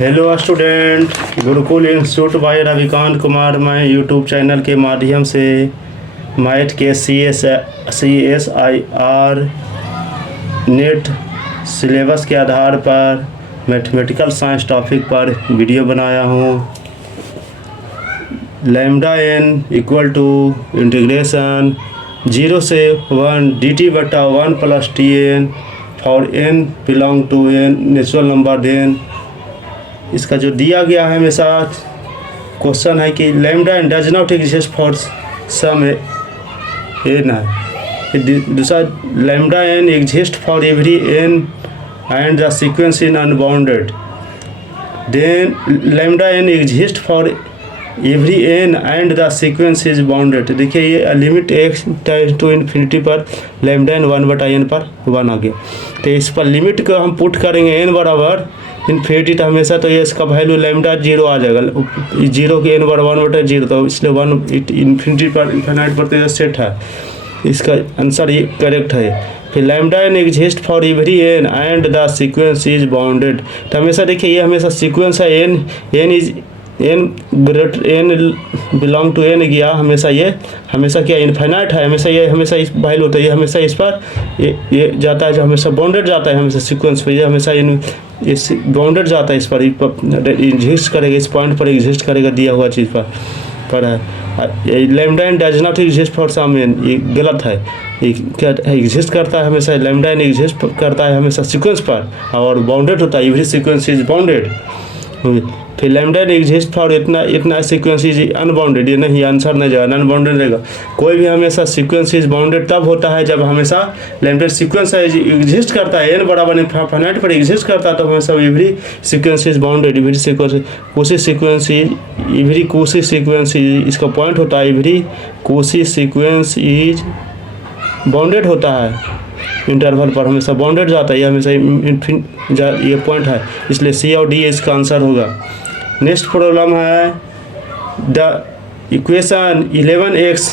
Hello student, Gurukul institute by Ravikant Kumar. मैं YouTube channel के माध्यम से मैथ के CSIR नेट सिलेबस के आधार पर मैथमेटिकल साइंस टॉपिक पर वीडियो बनाया हूँ। Lambda n equal to integration 0 से 1 dt/1 + Tn for n belong to n natural number. Then इसका जो दिया गया है मेरे साथ क्वेश्चन है कि lambda n does not exist for some n है। दूसरा, lambda n exist for every n and the sequence in unbounded. Then lambda n exist for every n and the sequence is bounded. देखिए ये limit x to infinity पर lambda n 1/n पर 1 आ गया। तो इस पर लिमिट को हम पुट करेंगे n बराबर इन्फिनिटी, तो हमेशा तो ये इसका वैल्यू लैम्डा 0 आ जाएगा। 0 के n बराबर 1/0, तो इसलिए 1 इन्फिनिटी पर इन्फिनाइट पर तो सेट है। इसका आंसर ये करेक्ट है। फिर lambda n exist for every n and the sequence is bounded. तो हमेशा देखिए ये हमेशा सीक्वेंस है n बिलोंग टू n गया, हमेशा क्या इन्फिनाइट है, हमेशा इस वैल्यू होता है, ये हमेशा इस पर ये जाता है, जो हमेशा बाउंडेड जाता है, हमेशा सीक्वेंस पे ये हमेशा इस बाउंडेड जाता है, इस पर एग्जिस्ट करेगा, इस पॉइंट पर एग्जिस्ट करेगा दिया हुआ चीज़ पर है। Lambda n does not exist for some n, ये गलत है। ये क्या एग्जिस्ट करता है हमेशा, लैम्डा n एग्जिस्ट करता है हमेशा सीक्वेंस पर और बाउंडेड होता है, एवरी सीक्वेंस इज बाउंडेड। फिर लैम्डा n एग्जिस्ट फॉर इतना सीक्वेंस इज अनबाउंडेड, ये नहीं, आंसर नहीं जाएगा, अनबाउंडेड रहेगा। कोई भी हमेशा सीक्वेंस इज बाउंडेड तब होता है जब हमेशा लैम्डा सीक्वेंस एग्जिस्ट करता है, n बराबर इन्फिनिटी पर एग्जिस्ट करता है, तो हमेशा every sequence is bounded. Every Kosi sequence is इसका पॉइंट होता है, every Kosi sequence is bounded होता है, इंटरवल पर हमेशा बाउंडेड जाता है, ये हमेशा ये पॉइंट है, इसलिए C और D इसका आंसर होगा। नेक्स्ट प्रॉब्लम है the equation 11x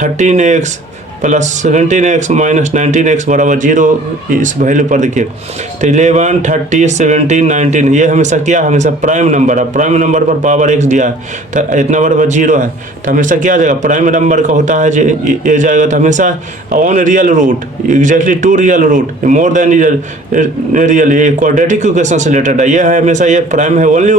13x + 17x - 19x = 0 इस वैल्यू पर देखिए। तो 11 30 17 19 ये हमेशा क्या, हमेशा प्राइम नंबर है, प्राइम नंबर पर पावर x दिया है, तो इतना बराबर 0 है, तो हमेशा क्या आ जाएगा, प्राइम नंबर का होता है ये जाएगा, तो हमेशा 1 real root exactly 2 real root more than real, ये क्वाड्रेटिक इक्वेशन से रिलेटेड है, ये है हमेशा ये प्राइम है, ओनली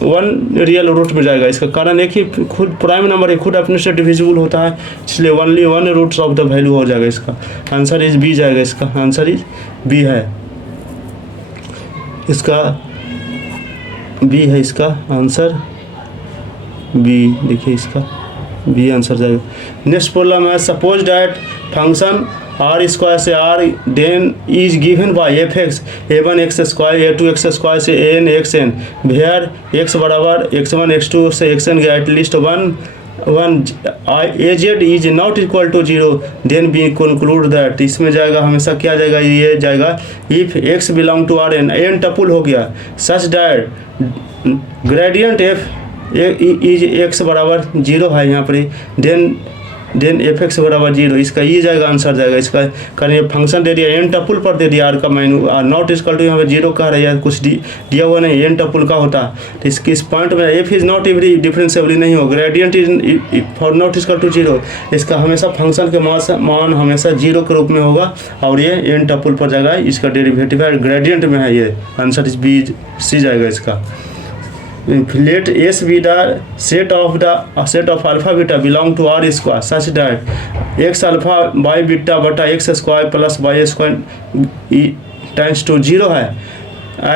1 रियल रूट में जाएगा। इसका कारण एक ही खुद प्राइम नंबर है, खुद अपने से डिविजिबल होता है, इसलिए only 1 roots of the value हो जाएगा। इसका आंसर इज बी जाएगा, इसका आंसर इज बी है, इसका बी है, इसका आंसर बी, देखिए इसका बी आंसर जाएगा। नेक्स्ट प्रॉब्लम है सपोज दैट फंक्शन r² से r then is given by f(x) a1x² a2x² से an(xn) वेयर x बराबर x1 x2 से xn at least 1 az is not equal to 0 then we conclude that. इसमें जाएगा हमेशा क्या जाएगा, ये जाएगा if x belong to Rn, n tuple हो गया, such that gradient f is x बराबर 0 है यहाँ पर, देन f(x) बराबर 0, इसका ये जाएगा आंसर जाएगा। इसका कारण ये फंक्शन दे दिया n टपुल पर दे दिया, r का माइनू नॉट इक्वल टू यहाँ पे 0 कह रहा है, कुछ दिया हुआ नहीं, n टपुल का होता, तो इस पॉइंट में f is not every differentiable नहीं हो, gradient is for not equal to 0, इसका हमेशा फंक्शन के मान हमेशा 0 के रूप में होगा और ये n टपुल पर जाएगा, इसका डेरिवेटिव है ग्रेडियंट में है, ये आंसर इस बी सी जाएगा इसका। Let S be the set of alpha beta belong to R² such that x alpha by beta बटा x² plus y² times to 0 है,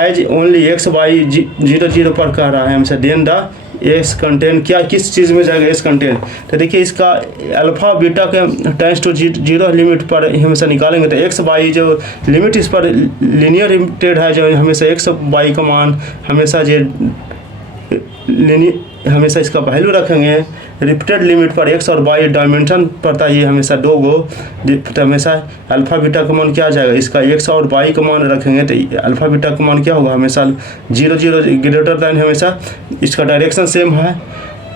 एज ओनली x by 0 0 पर कह रहा है हमसे। देन द एक्स कंटेन क्या किस चीज़ में जाएगा, एस कंटेन, तो देखिए इसका अल्फा बीटा के टाइम्स टू 0 लिमिट पर हमेशा निकालेंगे, तो एक्स बाई जो लिमिट इस पर लीनियर लिमिटेड है, जो हमेशा एक्स बाई का मान हमेशा हमेशा इसका वैल्यू रखेंगे, रिपीटेड लिमिट पर x और y डायमेंशन पड़ता है, ये हमेशा 2 गो, तो हमेशा अल्फा बीटा का मान क्या आ जाएगा, इसका x और y का मान रखेंगे, तो अल्फा बीटा का मान क्या होगा, हमेशा 0 0 ग्रेटर दैन, हमेशा इसका डायरेक्शन सेम है,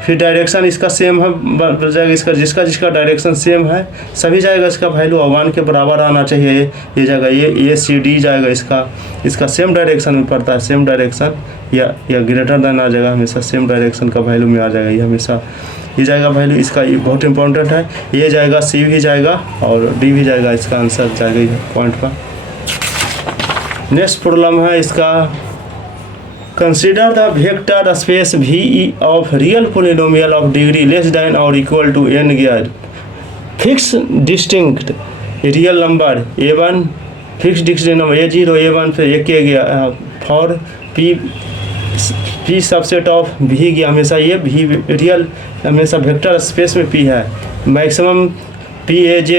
फिर डायरेक्शन इसका सेम है बन जाएगा, इसका जिसका डायरेक्शन सेम है सभी जाएगा, इसका वैल्यू 1 के बराबर आना चाहिए, ये जाएगा, ये सी डी जाएगा, इसका सेम डायरेक्शन में पड़ता है, सेम डायरेक्शन या ग्रेटर देन आ जाएगा, हमेशा सेम डायरेक्शन का वैल्यू में आ जाएगा, ये हमेशा ये जाएगा वैल्यू इसका, ये बहुत इंपॉर्टेंट है। ये जाएगा, सी भी जाएगा और डी भी जाएगा, इसका आंसर जाएगा ये पॉइंट का। नेक्स्ट प्रॉब्लम है इसका, consider the vector space V of real polynomial of degree less than और इक्वल टू n गियर fix distinct real number a1, fix distinct number a0 a1 फिर एक गया for p subset of v गया, हमेशा ये v रियल हमेशा vector space में p है, मैक्सिमम p a j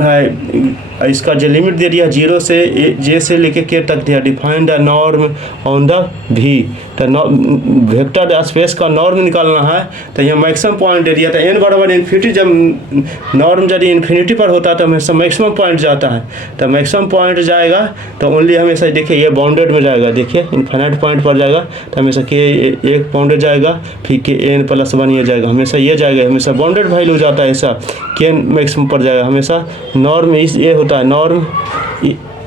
है, इसका जो लिमिट दे दिया 0 से j से लेके k तक दिया, define the norm on the v, तो वेक्टर स्पेस का नॉर्म निकालना है, तो ये मैक्सिमम पॉइंट दे दिया था n बराबर इन्फिनिटी, जब नॉर्म यदि इन्फिनिटी पर होता है तो हमेशा मैक्सिमम पॉइंट जाता है, तो मैक्सिमम पॉइंट जाएगा तो ओनली हमेशा देखिए ये बाउंडेड में जाएगा, देखिए इन्फिनिट पॉइंट पर जाएगा तो हमेशा k एक बाउंडेड जाएगा, फिर k n+1 ये जाएगा, हमेशा ये जाएगा, हमेशा बाउंडेड वैल्यू जाता है, ऐसा k मैक्सिमम पर जाएगा, हमेशा नॉर्म इस ये होता है, नॉर्म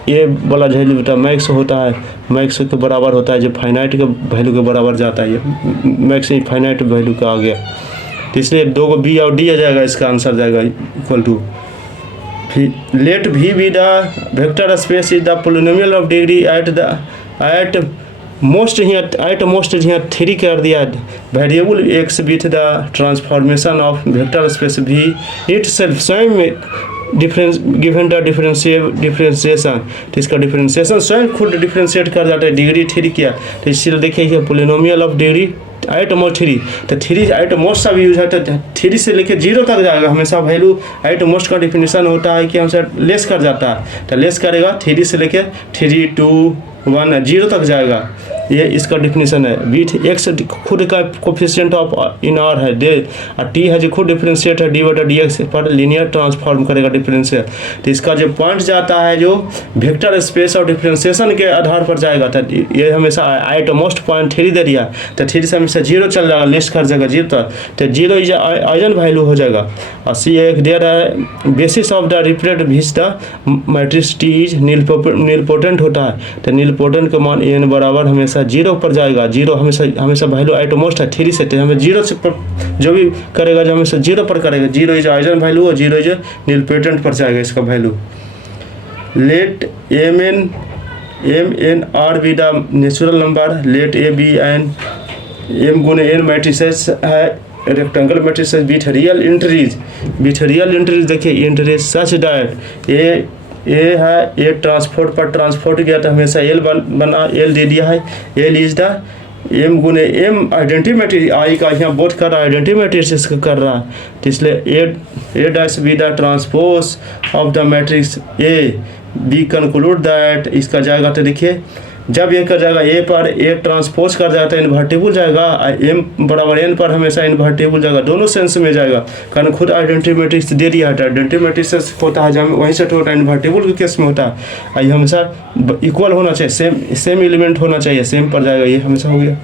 ये वाला वैल्यू होता है मैक्स होता है, मैक्स के बराबर होता है, जो फाइनाइट के वैल्यू के बराबर जाता है, ये मैक्स फाइनाइट वैल्यू का आ गया, तो इसलिए दो को बी और डी आ जाएगा, इसका आंसर जाएगा equal to let V be the vector space is the polynomial of degree at most यहाँ 3 कर दिया, variable X with the transformation of vector space V itself स्वयं में डिफरेंस गिवन द डिफरेंशिएशन, तो इसका differentiation स्वयं खुद differentiate कर जाता है, डिग्री 3 किया, तो इसलिए देखिए polynomial of degree at most 3, तो 3 एट मोस्ट का भी यूज है, तो 3 से लेकर 0 तक जाएगा, हमेशा वैल्यू एट मोस्ट का डिफिनेशन होता है कि हमसे लेस कर जाता है, तो लेस करेगा 3 से लेकर 3 2 1 0 तक जाएगा, ये इसका डिफिनेशन है। बीट एक्स खुद का कोफिशिएंट ऑफ इन आर है, डे और टी है जो खुद डिफरेंशिएट है डी बटा डी एक्स पर लीनियर ट्रांसफॉर्म करेगा डिफरेंशियल, तो इसका जो पॉइंट जाता है जो वेक्टर स्पेस और डिफरेंशिएशन के आधार पर जाएगा, तो ये हमेशा एट मोस्ट पॉइंट 3 दे दिया, तो 3 से हमेशा 0 चल जाएगा, लेस कर जाएगा 0 तक, तो 0 इज आइजन वैल्यू हो जाएगा, और सी एक दे रहा है बेसिस ऑफ द रिप्रेड which the matrix T is nilpotent होता है, तो नीलपोटेंट का मान n बराबर हमेशा 0 पर जाएगा, 0 हमेशा वैल्यू एट मोस्ट है 3 से, हमें 0 से जो भी करेगा जो हमेशा 0 पर करेगा, 0 इज आइजन वैल्यू और 0 इज नीलपोटेंट पर जाएगा इसका वैल्यू। Let M N are be the natural number, let A be N M गुने एन मैट्रिसेस है rectangle matrices with real entries, देखिए इंट्रीज सच डैट ए है, ए ट्रांसपोर्ट गया तो हमेशा एल बना एल दे दिया है, एल इज द एम गुने एम आइडेंटिटी मैट्रिक्स आई का यहाँ बोथ कर रहा है, आइडेंटिटी मैट्रिक्स कर रहा है, तो इसलिए A dash B the transpose of the matrix A B conclude that, इसका जाएगा तो देखिए जब ये कर जाएगा ए पर ए ट्रांसपोज कर जाता है इन्वर्टिबल जाएगा, एम बराबर एन पर हमेशा इन्वर्टिबल जाएगा, दोनों सेंस में जाएगा, कारण खुद आइडेंटिटी मैट्रिक्स दे दिया है, आइडेंटिटी मैट्रिक्स होता है जब वहीं से होता है इन्वर्टिबल के केस में होता है, ये हमेशा इक्वल होना चाहिए, सेम एलिमेंट होना चाहिए, सेम पर जाएगा, ये हमेशा हो गया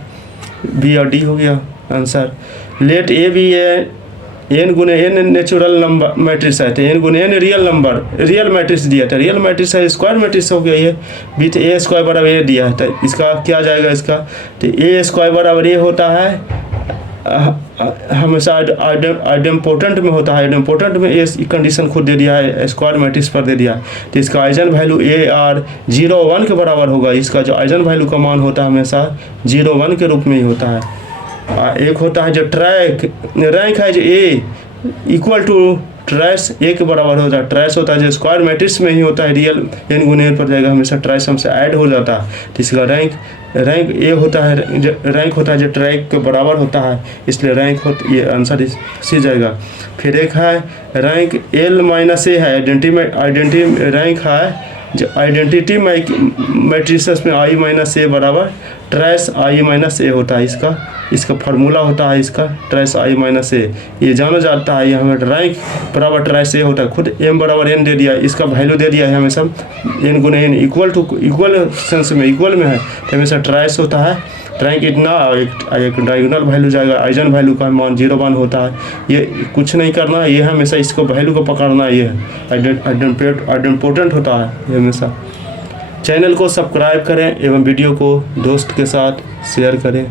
बी और डी हो गया answer. Let A be N गुने एन नेचुरल नंबर मैट्रिक्स है, तो एन गुने एन रियल मैट्रिक्स दिया था, रियल मैट्रिक्स है स्क्वायर मैट्रिक्स हो गया, ये बीच ए स्क्वायर बराबर ए दिया है, तो इसका क्या जाएगा इसका, तो ए स्क्वायर बराबर ए होता है हमेशा आइडेम्पोटेंट में होता है, आइडेम्पोटेंट में ए कंडीशन खुद दे दिया है, स्क्वायर मैट्रिक्स पर दे दिया, तो इसका आइजन वैल्यू ए आर 0 1 के बराबर होगा, इसका जो आइजन वैल्यू का मान होता है हमेशा 0 1 के रूप में ही होता है। एक होता है जो रैंक है जो ए इक्वल टू ट्रेस ए के बराबर होता है, ट्रेस होता है जो स्क्वायर मैट्रिक्स में ही होता है, रियल एन गुने एन पर जाएगा, हमेशा ट्रेस हमसे ऐड हो जाता है, तो इसका रैंक ए होता है, रैंक होता है जो ट्रैक के बराबर होता है, इसलिए रैंक ये आंसर सी जाएगा। फिर एक है रैंक एल माइनस ए है, आइडेंटिटी रैंक है जो आइडेंटिटी मैट्रिसेस में आई माइनस ए बराबर ट्रेस आई माइनस ए होता है, इसका फार्मूला होता है, इसका ट्रेस आई माइनस ए ये जाना जाता है, ये हमें रैंक बराबर ट्रेस ए होता है, खुद एम बराबर एन दे दिया, इसका वैल्यू दे दिया है हमेशा एन गुने एन इक्वल सेंस में इक्वल में है, तो हमेशा ट्रेस होता है, रैंक इतना एक डायगोनल वैल्यू जाएगा, आइजन वैल्यू का मान 0 1 होता है, ये कुछ नहीं करना है, ये हमेशा इसको वैल्यू को पकड़ना है, ये आइडेंपोटेंट होता है ये हमेशा। चैनल को सब्सक्राइब करें एवं वीडियो को दोस्त के साथ शेयर करें।